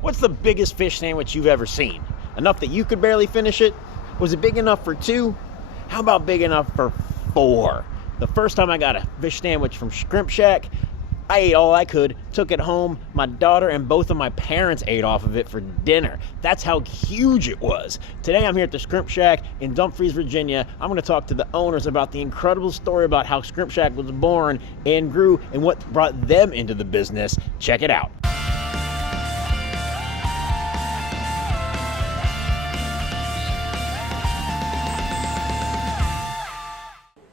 What's the biggest fish sandwich you've ever seen? Enough that you could barely finish it? Was it big enough for 2? How about big enough for 4? The first time I got a fish sandwich from Skrimp Shack, I ate all I could, took it home. My daughter and both of my parents ate off of it for dinner. That's how huge it was. Today I'm here at the Skrimp Shack in Dumfries, Virginia. I'm going to talk to the owners about the incredible story about how Skrimp Shack was born and grew and what brought them into the business. Check it out.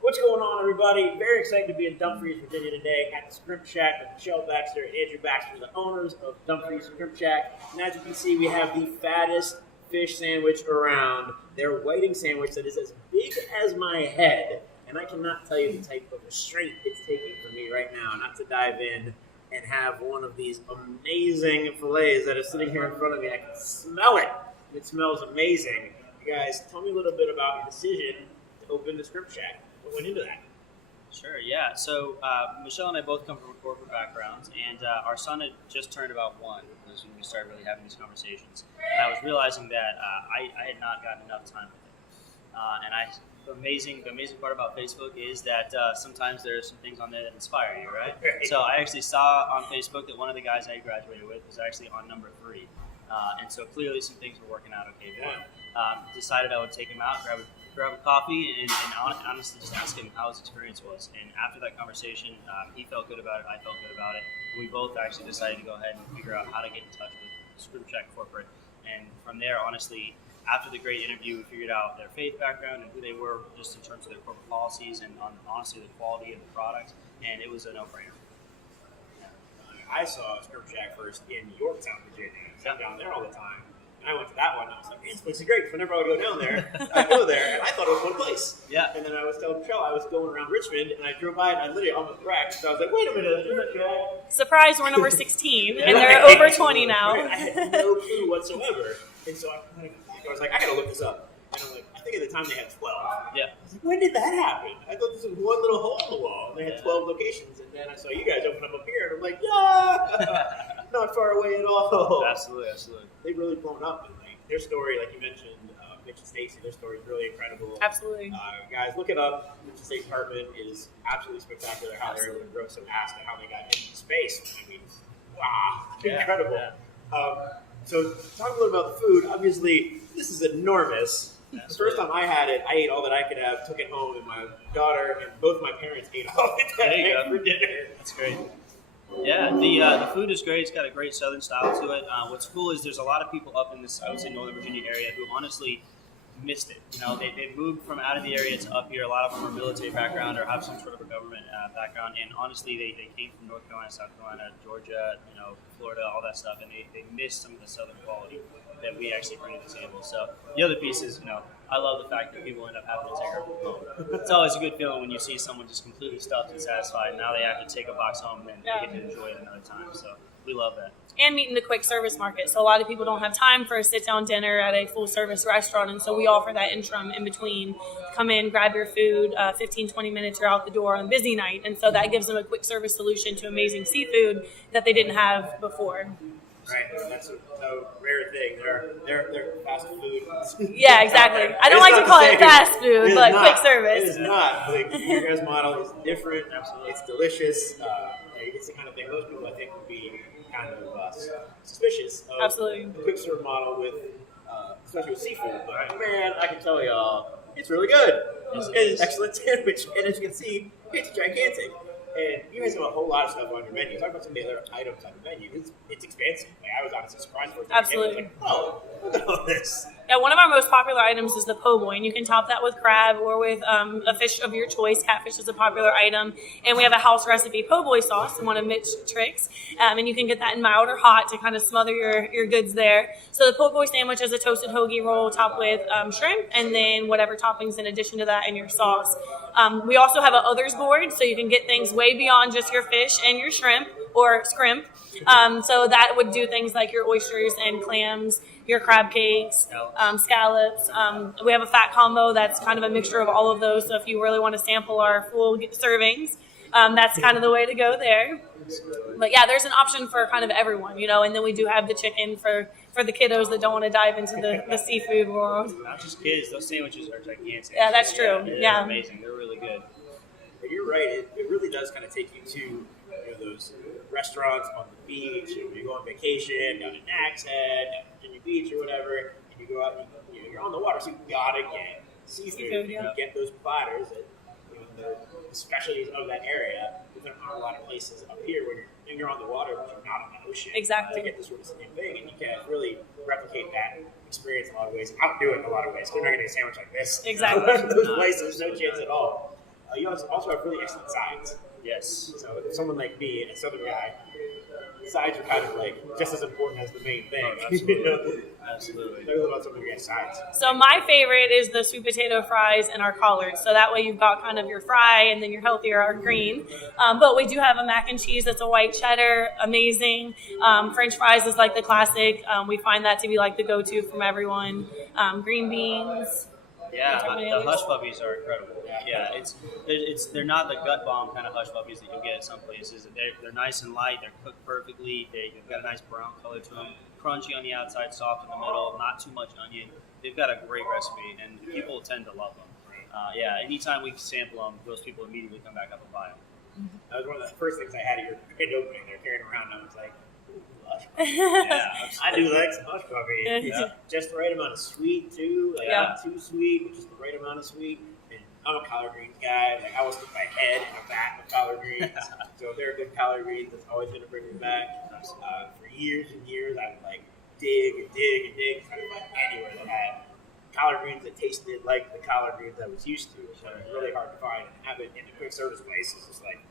What's going on, everybody? Very excited to be in Dumfries, Virginia today at the Skrimp Shack with Michelle Baxter and Andrew Baxter, the owners of Dumfries Skrimp Shack. And as you can see, we have the fattest fish sandwich around. Their whiting sandwich that is as big as my head. And I cannot tell you the type of restraint it's taking for me right now not to dive in and have one of these amazing fillets that is sitting here in front of me. I can smell it. It smells amazing. You guys, tell me a little bit about your decision to open the Skrimp Shack. What went into that? Sure, yeah. So Michelle and I both come from corporate backgrounds, and our son had just turned about 1 when we started really having these conversations. And I was realizing that I had not gotten enough time with him. The amazing part about Facebook is that sometimes there are some things on there that inspire you, right? So I actually saw on Facebook that one of the guys I graduated with was actually on number 3. And so clearly some things were working out okay for him. Decided I would take him out, grab a coffee, and honestly just ask him how his experience was. And after that conversation, he felt good about it, I felt good about it. And we both actually decided to go ahead and figure out how to get in touch with Skrimp Shack Corporate. And from there, honestly, after the great interview, we figured out their faith background and who they were just in terms of their corporate policies and honestly the quality of the product. And it was a no-brainer. I saw Skrimp Shack first in Yorktown, Virginia. I'm down there all the time. And I went to that one, and I was like, man, this place is great. Whenever I would go down there, I'd go there, and I thought it was one place. Yeah. And then I was telling Michelle I was going around Richmond, and I drove by, and I literally almost wrecked. So I was like, wait a minute, is that Shack? Surprise, we're number 16, and they're over 20 now. I had no clue whatsoever. And so I was like, I got to look this up. And I'm like, I think at the time they had 12. Yeah. I was like, when did that happen? I thought this was one little hole in the wall. And they had 12 locations. And then I saw you guys open up here. And I'm like, yeah, not far away at all. Absolutely. They've really blown up. And like their story, like you mentioned, Mitch and Stacy, their story is really incredible. Absolutely. Guys, look it up. Mitch and Stacy's apartment is absolutely spectacular. How they're able to grow so fast and how they got into space. I mean, wow, incredible. Yeah. So talk a little about the food. Obviously, this is enormous. Absolutely. The first time I had it, I ate all that I could have, took it home, and my daughter and both my parents ate all of it that night for dinner. That's great. Yeah, the food is great. It's got a great southern style to it. What's cool is there's a lot of people up in this, I would say, Northern Virginia area who honestly missed it. You know, they moved from out of the area to up here. A lot of them are military background or have some sort of a government background. And honestly, they came from North Carolina, South Carolina, Georgia, Florida, all that stuff. And they missed some of the southern quality that we actually bring to the table. So the other piece is, I love the fact that people end up having to take our food home. It's always a good feeling when you see someone just completely stuffed and satisfied. Now they have to take a box home and they get to enjoy it another time. So we love that. And meeting the quick service market. So a lot of people don't have time for a sit-down dinner at a full-service restaurant, and so we offer that interim in between. Come in, grab your food, 15, 20 minutes, you're out the door on a busy night. And so that gives them a quick service solution to amazing seafood that they didn't have before. Right, that's a rare thing. They're fast food. Yeah, exactly. I don't like to call it fast food, but quick service. It is not. Like, your guys' model is different. Absolutely. It's delicious. It's the kind of thing most people, I think, would be kind of suspicious of. Absolutely. The quick serve model with, especially with seafood. But man, I can tell y'all, it's really good. It's an excellent sandwich, and as you can see, it's gigantic. And you guys have a whole lot of stuff on your menu. Talk about some of the other items on the menu. It's expansive. Like, I was honestly surprised for it. Absolutely. Like, oh, look at all this. Yeah, one of our most popular items is the po' boy, and you can top that with crab or with a fish of your choice. Catfish is a popular item, and we have a house recipe po' boy sauce, one of Mitch's tricks, and you can get that in mild or hot to kind of smother your goods there. So the po' boy sandwich is a toasted hoagie roll topped with shrimp, and then whatever toppings in addition to that in your sauce. We also have an others board, so you can get things way beyond just your fish and your shrimp or scrimp. So that would do things like your oysters and clams, your crab cakes, scallops. We have a fat combo that's kind of a mixture of all of those. So if you really want to sample our full servings, That's kind of the way to go there. But yeah, there's an option for kind of everyone, and then we do have the chicken for the kiddos that don't want to dive into the seafood world. Not just kids; those sandwiches are gigantic. Yeah, that's true. They're amazing. They're really good. But you're right. It really does kind of take you to those restaurants on the beach. When you go on vacation down in Nax Head, down in Virginia Beach, or whatever, and you go out, and you're on the water, so you gotta get seafood. You get those platters that the specialties of that area. There aren't a lot of places up here where you're on the water, but you're not on the ocean. Exactly. You get this sort of same thing, and you can't really replicate that experience in a lot of ways. Outdo it in a lot of ways. They're not going to do a sandwich like this. Exactly. Those places, no chance at all. You also have really excellent sides. Yes. So someone like me, a Southern guy, sides are kind of like just as important as the main thing. Oh, absolutely. Absolutely. Talk a little about some of your guys' sides. So my favorite is the sweet potato fries and our collards. So that way you've got kind of your fry and then your healthier, our green. But we do have a mac and cheese that's a white cheddar, amazing. French fries is like the classic. We find that to be like the go-to from everyone. Green beans. Yeah, the hush puppies are incredible. Yeah, they're not the gut bomb kind of hush puppies that you'll get at some places. They're nice and light. They're cooked perfectly. They've got a nice brown color to them. Crunchy on the outside, soft in the middle. Not too much onion. They've got a great recipe, and people tend to love them. Anytime we sample them, those people immediately come back up and buy them. That was one of the first things I had at your grand opening. They're carrying around, and I was like, I do like some hush puppies. Yeah. Just the right amount of sweet too. Not too sweet, but just the right amount of sweet. And I'm a collard greens guy. I will stick my head in a vat of collard greens. So if they're good collard greens, that's always going to bring me back. For years and years, I would dig and dig and dig, trying to find anywhere that had collard greens that tasted like the collard greens I was used to. So it was really hard to find, and have it in a quick service place is just like.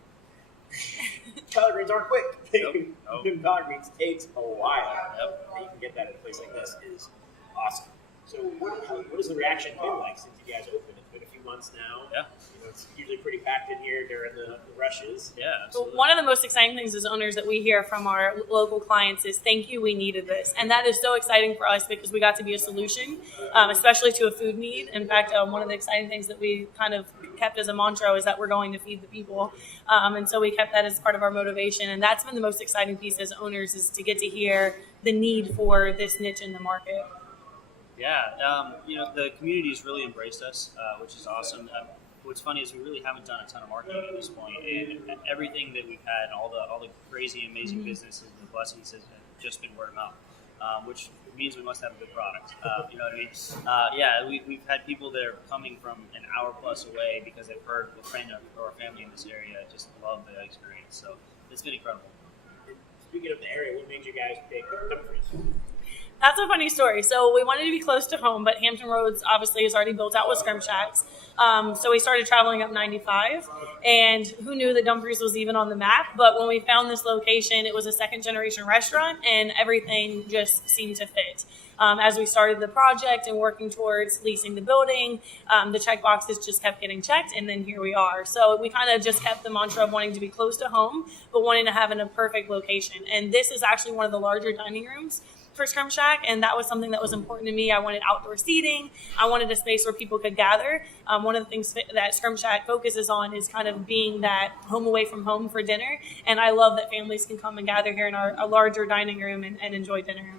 Collard greens aren't quick. Nope. Collard greens takes a while. Yep. And you can get that at a place like this is awesome. So what has the reaction been like since you guys opened? It's been a few months now. Yeah. It's usually pretty packed in here during the rushes. Yeah, absolutely. One of the most exciting things as owners that we hear from our local clients is, thank you, we needed this. And that is so exciting for us because we got to be a solution, especially to a food need. In fact, one of the exciting things that we kind of kept as a mantra is that we're going to feed the people. And so we kept that as part of our motivation. And that's been the most exciting piece as owners, is to get to hear the need for this niche in the market. Yeah, the community has really embraced us, which is awesome. What's funny is we really haven't done a ton of marketing at this point, and everything that we've had, all the crazy, amazing businesses and the blessings has just been word of mouth, which means we must have a good product. You know what I mean? We've had people that are coming from an hour plus away because they've heard a friend or a family in this area just love the experience. So it's been incredible. Speaking of the area, what made you guys pick Dumfries? That's a funny story. So we wanted to be close to home, but Hampton Roads obviously is already built out with Skrimp Shacks. So we started traveling up 95, and who knew that Dumfries was even on the map? But when we found this location, it was a second-generation restaurant, and everything just seemed to fit. As we started the project and working towards leasing the building, the check boxes just kept getting checked, and then here we are. So we kind of just kept the mantra of wanting to be close to home, but wanting to have in a perfect location. And this is actually one of the larger dining rooms for Skrimp Shack, and that was something that was important to me. I wanted outdoor seating. I wanted a space where people could gather. One of the things that Skrimp Shack focuses on is kind of being that home away from home for dinner, and I love that families can come and gather here in our larger dining room and enjoy dinner.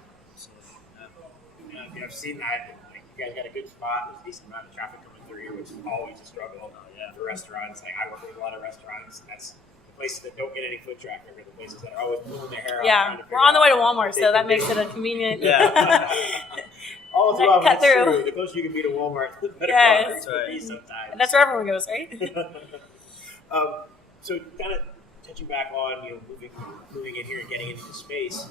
I've seen that. You guys got a good spot. There's a decent amount of traffic coming through here, which is always a struggle for restaurants. I work with a lot of restaurants, and that's the places that don't get any foot traffic are the places that are always pulling their hair out. Yeah, we're on the way to Walmart, so that makes it a convenient. Yeah. All is well, cut that's through. true. The closer you can be to Walmart, the better Yes. it's going to be sometimes. And that's where everyone goes, right? So kind of touching back on, moving in here and getting into the space,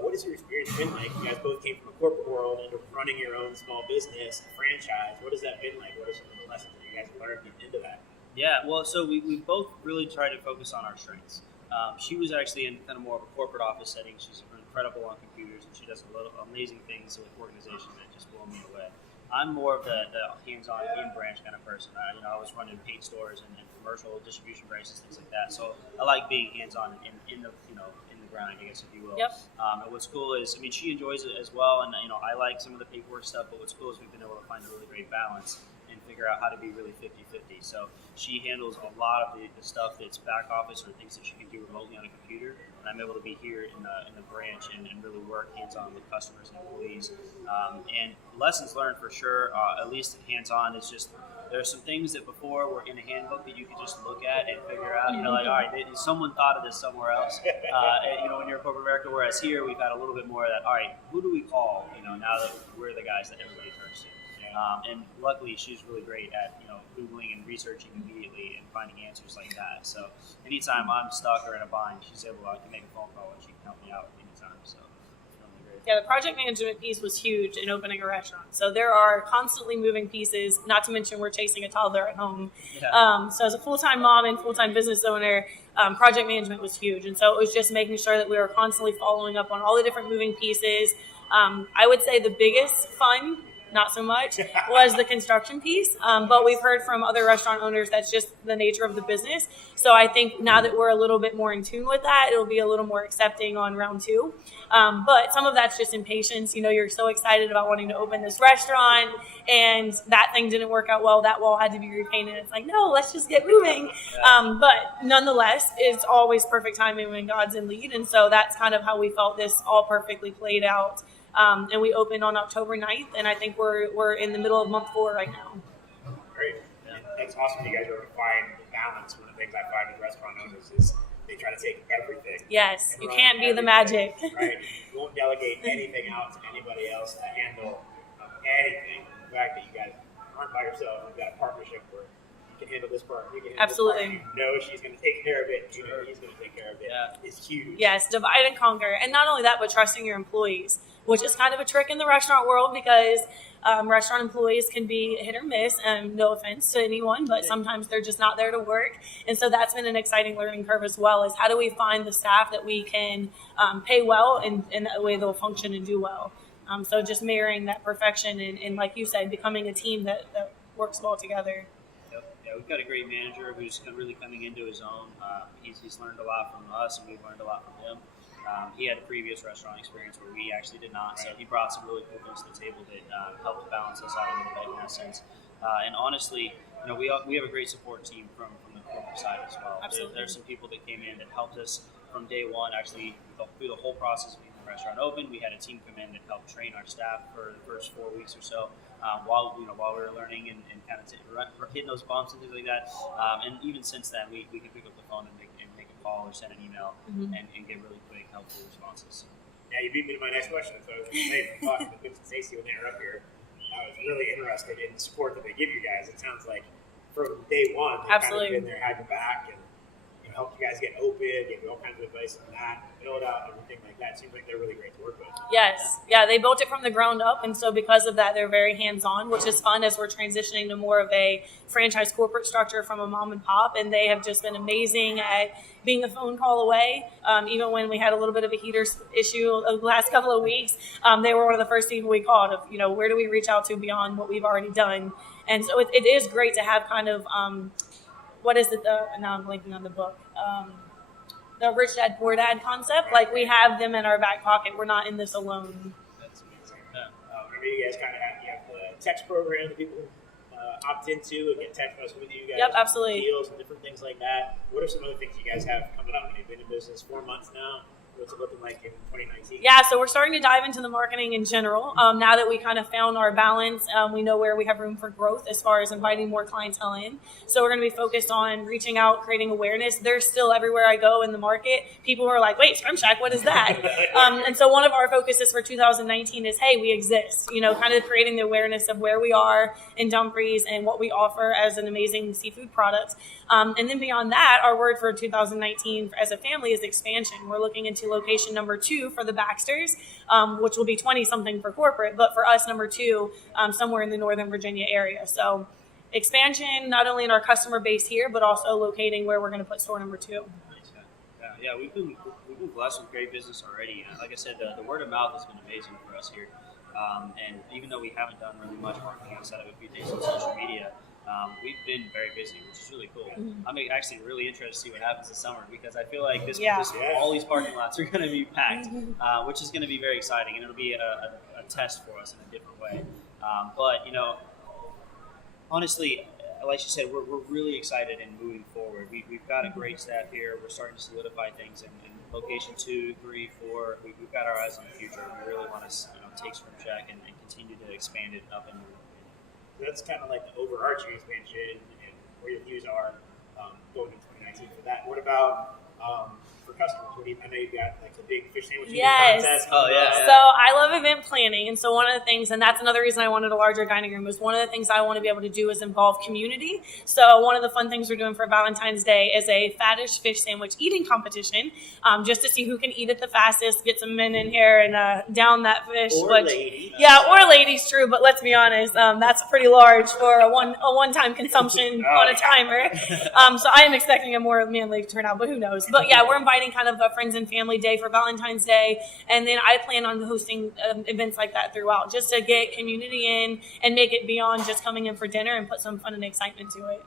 what has your experience been like? You guys both came from a corporate world into running your own small business, a franchise. What has that been like? What are some of the lessons that you guys have learned getting into that? Yeah, well, so we both really tried to focus on our strengths. She was actually in kind of more of a corporate office setting. She's incredible on computers, and she does a lot of amazing things with organizations that just blow me away. I'm more of the hands-on, in-branch kind of person. I was running paint stores and commercial distribution branches, things like that. So I like being hands-on in the grind, I guess, if you will. Yep. And what's cool is, she enjoys it as well, and I like some of the paperwork stuff. But what's cool is we've been able to find a really great balance and figure out how to be really 50-50. So she handles a lot of the stuff that's back office or things that she can do remotely on a computer, and I'm able to be here in the branch and really work hands-on with customers and employees. And lessons learned for sure, at least hands-on, is just there are some things that before were in a handbook that you could just look at and figure out, like, all right, someone thought of this somewhere else. When you're in corporate America, whereas here we've had a little bit more of that, all right, who do we call, now that we're the guys that everybody turns to. And luckily, she's really great at, Googling and researching immediately and finding answers like that. So anytime I'm stuck or in a bind, she's able to make a phone call and she can help me out anytime. So it's really great. Yeah, the project management piece was huge in opening a restaurant. So there are constantly moving pieces, not to mention we're chasing a toddler at home. Yeah. So as a full-time mom and full-time business owner, project management was huge. And so it was just making sure that we were constantly following up on all the different moving pieces. I would say the biggest fun, not so much, was the construction piece. But we've heard from other restaurant owners that's just the nature of the business. So I think now that we're a little bit more in tune with that, it'll be a little more accepting on round 2. But some of that's just impatience. You're so excited about wanting to open this restaurant and that thing didn't work out well. That wall had to be repainted. It's like, no, let's just get moving. But nonetheless, it's always perfect timing when God's in lead. And so that's kind of how we felt this all perfectly played out. And we opened on October 9th, and I think we're in the middle of month 4 right now. Great. Yeah. It's awesome you guys are able to find the balance. One of the things I find with restaurant owners is they try to take everything. Yes, you can't be the magic. Right? You won't delegate anything out to anybody else to handle anything. The fact that you guys aren't by yourself, you've got a partnership where you can handle this part, you can handle Absolutely. this part. She's going to take care of it, he's going to take care of it. Yeah. It's huge. Yes, divide and conquer. And not only that, but trusting your employees, which is kind of a trick in the restaurant world because restaurant employees can be hit or miss, and no offense to anyone, but sometimes they're just not there to work. And so that's been an exciting learning curve as well, is how do we find the staff that we can pay well and that way they'll function and do well. So just marrying that perfection and like you said, becoming a team that works well together. Yeah, we've got a great manager who's really coming into his own. He's learned a lot from us, and we've learned a lot from him. He had a previous restaurant experience where we actually did not, so he brought some really cool things to the table that helped balance us out a little bit in that sense. And honestly, we have a great support team from the corporate side as well. There's some people that came in that helped us from day one, actually through the whole process of getting the restaurant open. We had a team come in that helped train our staff for the first 4 weeks or so. While we were learning and kind of hitting those bumps and things like that, and even since then, we can pick up the phone and make a call or send an email and get really quick, helpful responses. Yeah, you beat me to my next question. So I was going to say, from talking to Vince and Stacey when they were up here, I was really interested in the support that they give you guys. It sounds like from day one, they've kind of been there, had your back, and helped you guys get open, give you all kinds of advice on that, build out, everything like that. It seems like they're really great to work with. Yes. Yeah, they built it from the ground up, and so because of that, they're very hands-on, which is fun as we're transitioning to more of a franchise corporate structure from a mom and pop, and they have just been amazing at being a phone call away. Even when we had a little bit of a heater issue the last couple of weeks, they were one of the first people we called of, where do we reach out to beyond what we've already done? And so it is great to have kind of, what is it? Now I'm blanking on the book. The Rich Dad Poor Dad concept. Like, we have them in our back pocket. We're not in this alone. That's amazing. Yeah. Remember you guys kind of have the text program that people opt into and get text messages with you guys. Yep, absolutely. Deals and different things like that. What are some other things you guys have coming up? You've been in business 4 months now. What's it looking like in 2019? Yeah, so we're starting to dive into the marketing in general. Now that we kind of found our balance, we know where we have room for growth as far as inviting more clientele in. So we're going to be focused on reaching out, creating awareness. There's still everywhere I go in the market, people who are like, wait, Skrimp Shack, what is that? And so one of our focuses for 2019 is, hey, we exist. Kind of creating the awareness of where we are in Dumfries and what we offer as an amazing seafood product. And then beyond that, our word for 2019 as a family is expansion. We're looking into location number 2 for the Baxters, which will be 20-something for corporate, but for us, number 2, somewhere in the Northern Virginia area. So expansion, not only in our customer base here, but also locating where we're going to put store number 2. Yeah, we've been blessed with great business already. Like I said, the word of mouth has been amazing for us here. And even though we haven't done really much marketing outside of a few things on social media, we've been very busy, which is really cool. I'm actually really interested to see what happens this summer, because I feel like all these parking lots are going to be packed, which is going to be very exciting, and it'll be a test for us in a different way. But honestly, like you said, we're really excited and moving forward. We've got a great staff here. We're starting to solidify things in location 2, 3, 4. We've got our eyes on the future. We really want to take Skrimp Shack and continue to expand it up and That's kind of like the overarching expansion and where your views are going into 2019 for that. What about for customers? I know you've got like a big fish sandwich eating contest. Oh, yeah. So I love event planning, and so one of the things, and that's another reason I wanted a larger dining room, was one of the things I want to be able to do is involve community. So one of the fun things we're doing for Valentine's Day is a FATTEST fish sandwich eating competition, just to see who can eat it the fastest, get some men in here and down that fish. Or ladies. Yeah, or ladies, true, but let's be honest, that's pretty large for a one-time consumption on a timer. So I am expecting a more manly turnout, but who knows. But yeah, we're inviting kind of a friends and family day for Valentine's Day, and then I plan on hosting events like that throughout, just to get community in and make it beyond just coming in for dinner and put some fun and excitement to it.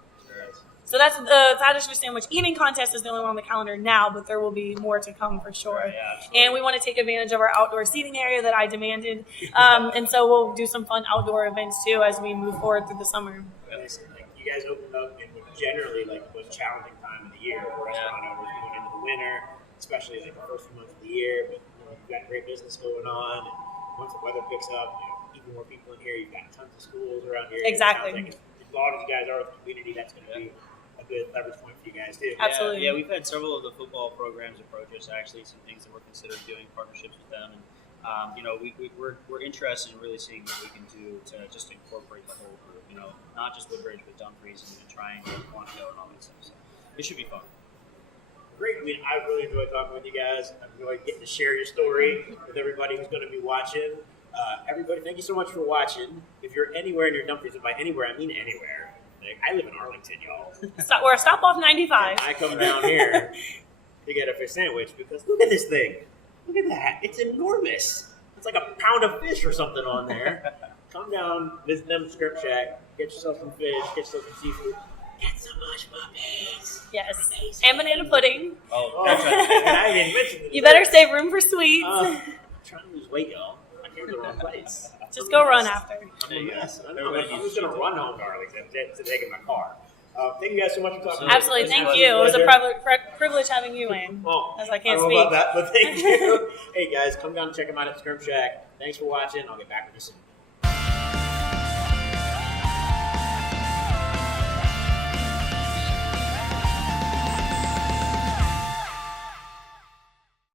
So that's the FATTEST fish sandwich eating contest is the only one on the calendar now, but there will be more to come for sure. Yeah, and we want to take advantage of our outdoor seating area that I demanded, and so we'll do some fun outdoor events too as we move forward through the summer. Like, you guys opened up in generally like the most challenging time of the year for restaurant owners going into the winter, especially like the first few months of the year. But you've got great business going on, and once the weather picks up, even more people in here. You've got tons of schools around here. Exactly. Like as long as you guys are with the community, that's going to be a good leverage point for you guys too. Absolutely. Yeah, we've had several of the football programs approach us. Actually, some things that we're considering doing partnerships with them, and we're interested in really seeing what we can do to just incorporate the whole group. Not just Woodbridge, but Dumfries and Triangle, Quantico, and all that stuff. So it should be fun. Great. I mean, I really enjoyed talking with you guys. I enjoyed getting to share your story with everybody who's going to be watching. Everybody, thank you so much for watching. If you're anywhere in your Dumfries, and by anywhere, I mean anywhere. Like, I live in Arlington, y'all. We're a stop off 95. I come down here to get a fish sandwich because look at this thing. Look at that. It's enormous. It's like a pound of fish or something on there. Come down, visit them Skrimp Shack, get yourself some fish, get yourself some seafood. Get some mush puppies. Yes. And banana pudding. Oh, that's right. I didn't mention the You better save room for sweets. I'm trying to lose weight, y'all. I came to the wrong place. Just go run after. Yes, I know. I'm just going to run home to Arlington to take in my car. Thank you guys so much for talking. Absolutely, thank you. It was a privilege having you in. Well, as I can't don't speak. know about that, but thank you. Hey guys, come down and check them out at Skrimp Shack. Thanks for watching. I'll get back with you soon.